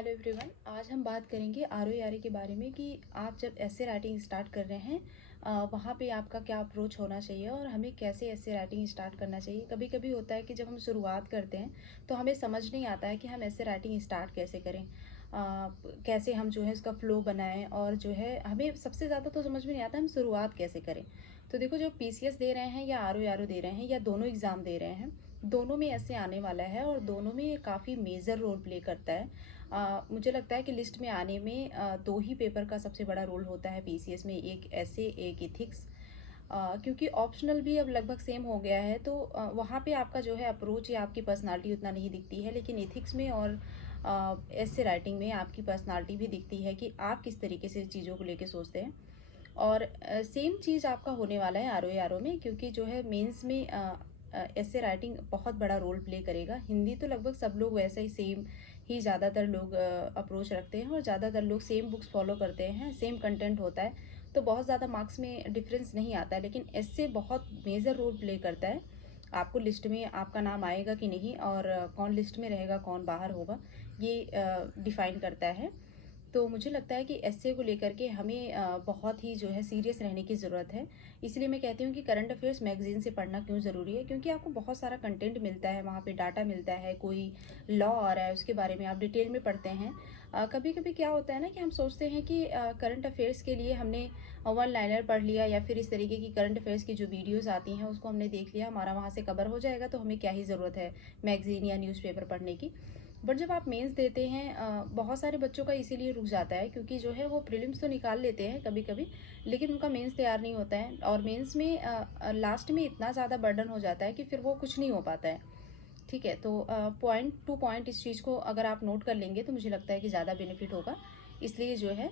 Hello everyone, आज हम बात करेंगे आर के बारे में कि आप जब ऐसे राइटिंग स्टार्ट कर रहे हैं वहाँ पे आपका क्या अप्रोच होना चाहिए और हमें कैसे ऐसे राइटिंग स्टार्ट करना चाहिए। कभी कभी होता है कि जब हम शुरुआत करते हैं तो हमें समझ नहीं आता है कि हम ऐसे राइटिंग स्टार्ट कैसे करें, कैसे हम जो है इसका फ्लो बनाएं और जो है हमें सबसे ज़्यादा तो समझ में नहीं आता हम शुरुआत कैसे करें। तो देखो, जो पीसीएस दे रहे हैं या आर दे रहे हैं या दोनों एग्ज़ाम दे रहे हैं, दोनों में ऐसे आने वाला है और दोनों में काफ़ी मेजर रोल प्ले करता है। मुझे लगता है कि लिस्ट में आने में दो ही पेपर का सबसे बड़ा रोल होता है पीसीएस में, एक ऐसे एक इथिक्स। क्योंकि ऑप्शनल भी अब लगभग सेम हो गया है, तो वहाँ पे आपका जो है अप्रोच या आपकी पर्सनालिटी उतना नहीं दिखती है, लेकिन एथिक्स में और ऐसे राइटिंग में आपकी पर्सनालिटी भी दिखती है कि आप किस तरीके से चीज़ों को लेके सोचते हैं। और सेम चीज़ आपका होने वाला है आर में, क्योंकि जो है मेंस में ऐसे राइटिंग बहुत बड़ा रोल प्ले करेगा। हिंदी तो लगभग सब लोग वैसे ही सेम ही ज़्यादातर लोग अप्रोच रखते हैं और ज़्यादातर लोग सेम बुक्स फॉलो करते हैं, सेम कंटेंट होता है, तो बहुत ज़्यादा मार्क्स में डिफरेंस नहीं आता है। लेकिन इससे बहुत मेजर रोल प्ले करता है आपको लिस्ट में आपका नाम आएगा कि नहीं, और कौन लिस्ट में रहेगा कौन बाहर होगा, ये डिफाइन करता है। तो मुझे लगता है कि एसए को लेकर के हमें बहुत ही जो है सीरियस रहने की ज़रूरत है। इसलिए मैं कहती हूँ कि करंट अफेयर्स मैगजीन से पढ़ना क्यों ज़रूरी है, क्योंकि आपको बहुत सारा कंटेंट मिलता है, वहाँ पे डाटा मिलता है, कोई लॉ आ रहा है उसके बारे में आप डिटेल में पढ़ते हैं। कभी कभी क्या होता है ना कि हम सोचते हैं कि करंट अफेयर्स के लिए हमने वन लाइनर पढ़ लिया या फिर इस तरीके की करंट अफेयर्स की जो वीडियोस आती हैं उसको हमने देख लिया, हमारा वहाँ से कवर हो जाएगा, तो हमें क्या ही ज़रूरत है मैगजीन या न्यूज़पेपर पढ़ने की। बट जब आप मेंस देते हैं, बहुत सारे बच्चों का इसीलिए रुक जाता है क्योंकि जो है वो प्रीलिम्स तो निकाल लेते हैं कभी कभी, लेकिन उनका मेंस तैयार नहीं होता है और मेंस में लास्ट में इतना ज़्यादा बर्डन हो जाता है कि फिर वो कुछ नहीं हो पाता है। ठीक है, तो पॉइंट टू पॉइंट इस चीज़ को अगर आप नोट कर लेंगे तो मुझे लगता है कि ज़्यादा बेनिफिट होगा। इसलिए जो है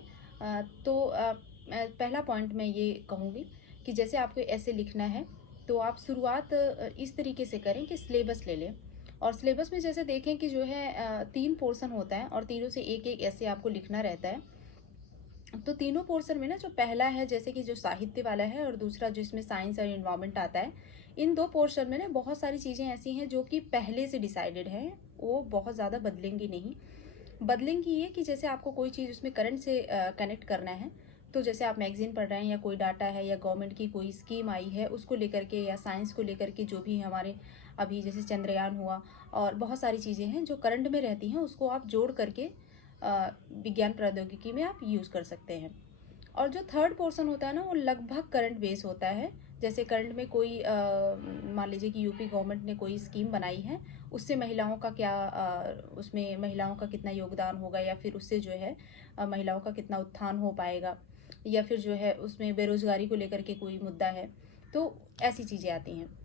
पहला पॉइंट मैं ये कहूँगी कि जैसे आपको ऐसे लिखना है तो आप शुरुआत इस तरीके से करें कि सिलेबस ले लें। और सिलेबस में जैसे देखें कि जो है 3 पोर्शन होता है और तीनों से एक एक ऐसे आपको लिखना रहता है। तो तीनों पोर्शन में ना, जो पहला है जैसे कि जो साहित्य वाला है और दूसरा जो इसमें साइंस और इन्वायरमेंट आता है, इन दो पोर्शन में ना बहुत सारी चीज़ें ऐसी हैं जो कि पहले से डिसाइडेड हैं, वो बहुत ज़्यादा बदलेंगी नहीं। बदलेंगी ये कि जैसे आपको कोई चीज़ उसमें करंट से कनेक्ट करना है, तो जैसे आप मैगजीन पढ़ रहे हैं या कोई डाटा है या गवर्नमेंट की कोई स्कीम आई है उसको लेकर के, या साइंस को लेकर के जो भी हमारे अभी जैसे चंद्रयान हुआ और बहुत सारी चीज़ें हैं जो करंट में रहती हैं, उसको आप जोड़ करके विज्ञान प्रौद्योगिकी में आप यूज़ कर सकते हैं। और जो थर्ड पोर्शन होता है ना, वो लगभग करंट बेस होता है। जैसे करंट में कोई मान लीजिए कि यूपी गवर्नमेंट ने कोई स्कीम बनाई है, उससे महिलाओं का क्या उसमें महिलाओं का कितना योगदान होगा, या फिर उससे जो है महिलाओं का कितना उत्थान हो पाएगा, या फिर जो है उसमें बेरोजगारी को लेकर के कोई मुद्दा है, तो ऐसी चीज़ें आती हैं।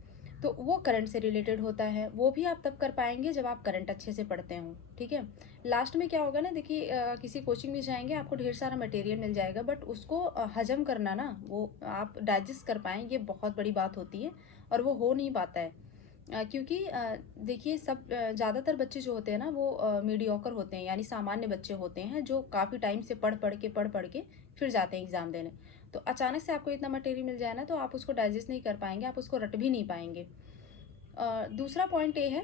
तो वो करंट से रिलेटेड होता है, वो भी आप तब कर पाएंगे जब आप करंट अच्छे से पढ़ते हो। ठीक है, लास्ट में क्या होगा ना, देखिए किसी कोचिंग में जाएंगे आपको ढेर सारा मटेरियल मिल जाएगा, बट उसको हजम करना ना, वो आप डाइजेस्ट कर पाएँ, ये बहुत बड़ी बात होती है और वो हो नहीं पाता है। क्योंकि देखिए सब ज़्यादातर बच्चे जो होते हैं ना वो मीडियोकर होते हैं, यानी सामान्य बच्चे होते हैं जो काफ़ी टाइम से पढ़ पढ़ के फिर जाते हैं एग्ज़ाम देने। तो अचानक से आपको इतना मटेरियल मिल जाए ना, तो आप उसको डाइजेस्ट नहीं कर पाएंगे, आप उसको रट भी नहीं पाएंगे। दूसरा पॉइंट ये है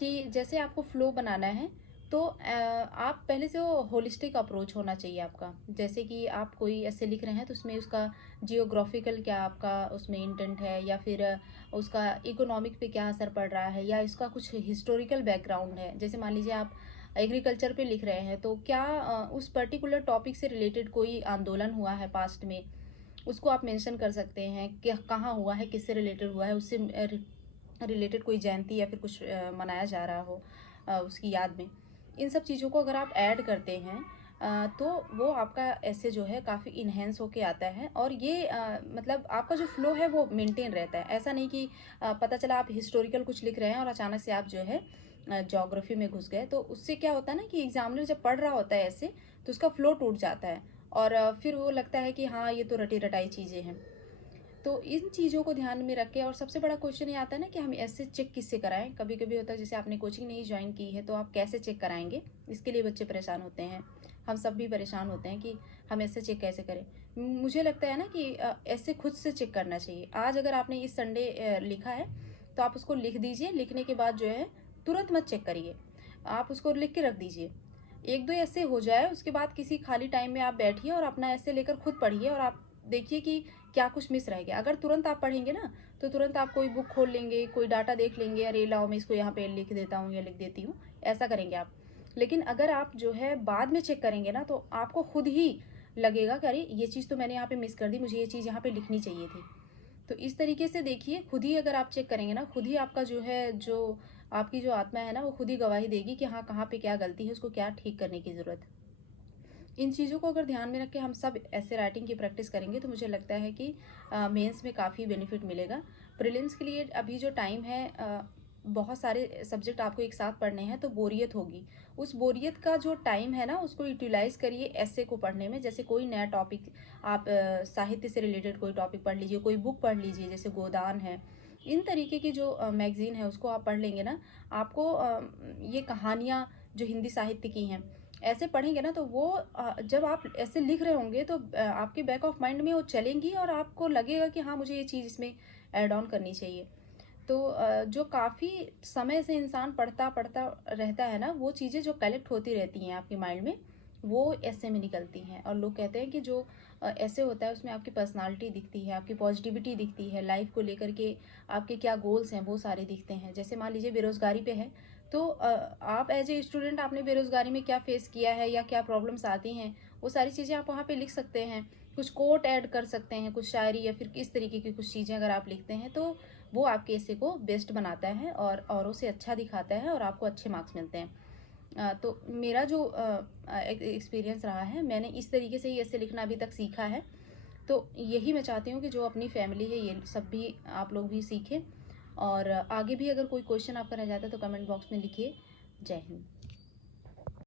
कि जैसे आपको फ्लो बनाना है, तो आप पहले से वो होलिस्टिक अप्रोच होना चाहिए आपका। जैसे कि आप कोई ऐसे लिख रहे हैं तो उसमें उसका जियोग्राफिकल क्या आपका उसमें इंटेंट है, या फिर उसका इकोनॉमिक पे क्या असर पड़ रहा है, या इसका कुछ हिस्टोरिकल बैकग्राउंड है। जैसे मान लीजिए आप एग्रीकल्चर पे लिख रहे हैं, तो क्या उस पर्टिकुलर टॉपिक से रिलेटेड कोई आंदोलन हुआ है पास्ट में, उसको आप मेंशन कर सकते हैं कि कहाँ हुआ है, किससे रिलेटेड हुआ है, उससे रिलेटेड कोई जयंती या फिर कुछ मनाया जा रहा हो उसकी याद में। इन सब चीज़ों को अगर आप ऐड करते हैं तो वो आपका ऐसे जो है काफ़ी इन्हेंस होके आता है, और ये मतलब आपका जो फ्लो है वो मेंटेन रहता है। ऐसा नहीं कि पता चला आप हिस्टोरिकल कुछ लिख रहे हैं और अचानक से आप जो है ज्योग्राफी में घुस गए, तो उससे क्या होता है ना कि एग्जामिनर जब पढ़ रहा होता है ऐसे, तो उसका फ्लो टूट जाता है और फिर वो लगता है कि हाँ ये तो रटी रटाई चीज़ें हैं। तो इन चीज़ों को ध्यान में रख के, और सबसे बड़ा क्वेश्चन ये आता है ना कि हम ऐसे चेक किससे कराएं। कभी कभी होता है जैसे आपने कोचिंग नहीं ज्वाइन की है, तो आप कैसे चेक कराएंगे, इसके लिए बच्चे परेशान होते हैं, हम सब भी परेशान होते हैं कि हम ऐसे चेक कैसे करें। मुझे लगता है ना कि ऐसे खुद से चेक करना चाहिए। आज अगर आपने इस संडे लिखा है तो आप उसको लिख दीजिए, लिखने के बाद जो है तुरंत मत चेक करिए, आप उसको लिख के रख दीजिए। 1-2 ऐसे हो जाए, उसके बाद किसी खाली टाइम में आप बैठिए और अपना ऐसे लेकर खुद पढ़िए और आप देखिए कि क्या कुछ मिस रह गया। अगर तुरंत आप पढ़ेंगे ना, तो तुरंत आप कोई बुक खोल लेंगे, कोई डाटा देख लेंगे, अरे लाओ मैं इसको यहाँ पे लिख देता हूँ या लिख देती हूँ, ऐसा करेंगे आप। लेकिन अगर आप जो है बाद में चेक करेंगे ना, तो आपको खुद ही लगेगा कि अरे ये चीज़ तो मैंने यहाँ पे मिस कर दी, मुझे ये चीज़ यहाँ पे लिखनी चाहिए थी। तो इस तरीके से देखिए, खुद ही अगर आप चेक करेंगे ना, खुद ही आपका जो है, जो आपकी जो आत्मा है ना, वो खुद ही गवाही देगी कि हाँ, कहाँ पे क्या गलती है, उसको क्या ठीक करने की ज़रूरत है। इन चीज़ों को अगर ध्यान में रख के हम सब ऐसे राइटिंग की प्रैक्टिस करेंगे, तो मुझे लगता है कि मेंस में काफ़ी बेनिफिट मिलेगा। प्रीलिम्स के लिए अभी जो टाइम है, बहुत सारे सब्जेक्ट आपको एक साथ पढ़ने हैं, तो बोरियत होगी। उस बोरियत का जो टाइम है ना, उसको यूटिलाइज़ करिए ऐसे को पढ़ने में। जैसे कोई नया टॉपिक आप साहित्य से रिलेटेड कोई टॉपिक पढ़ लीजिए, कोई बुक पढ़ लीजिए, जैसे गोदान है। इन तरीके की जो मैगज़ीन है, उसको आप पढ़ लेंगे ना, आपको ये कहानियाँ जो हिंदी साहित्य की हैं, ऐसे पढ़ेंगे ना, तो वो जब आप ऐसे लिख रहे होंगे, तो आपके बैक ऑफ माइंड में वो चलेंगी और आपको लगेगा कि हाँ, मुझे ये चीज़ इसमें ऐड ऑन करनी चाहिए। तो जो काफ़ी समय से इंसान पढ़ता पढ़ता रहता है ना, वो चीज़ें जो कलेक्ट होती रहती हैं आपके माइंड में, वो ऐसे में निकलती हैं। और लोग कहते हैं कि जो ऐसे होता है, उसमें आपकी पर्सनालिटी दिखती है, आपकी पॉजिटिविटी दिखती है, लाइफ को लेकर के आपके क्या गोल्स हैं वो सारे दिखते हैं। जैसे मान लीजिए बेरोज़गारी पे है, तो आप एज ए स्टूडेंट आपने बेरोज़गारी में क्या फेस किया है या क्या प्रॉब्लम्स आती हैं, वो सारी चीज़ें आप वहाँ पे लिख सकते हैं। कुछ कोट ऐड कर सकते हैं, कुछ शायरी या फिर इस तरीके की कुछ चीज़ें अगर आप लिखते हैं, तो वो आपके एसे को बेस्ट बनाता है और औरों से अच्छा दिखाता है और आपको अच्छे मार्क्स मिलते हैं। तो मेरा जो एक्सपीरियंस रहा है, मैंने इस तरीके से ही ऐसे लिखना अभी तक सीखा है। तो यही मैं चाहती हूँ कि जो अपनी फैमिली है, ये सब भी आप लोग भी सीखें। और आगे भी अगर कोई क्वेश्चन आपका रह जाता है, तो कमेंट बॉक्स में लिखिए। जय हिंद।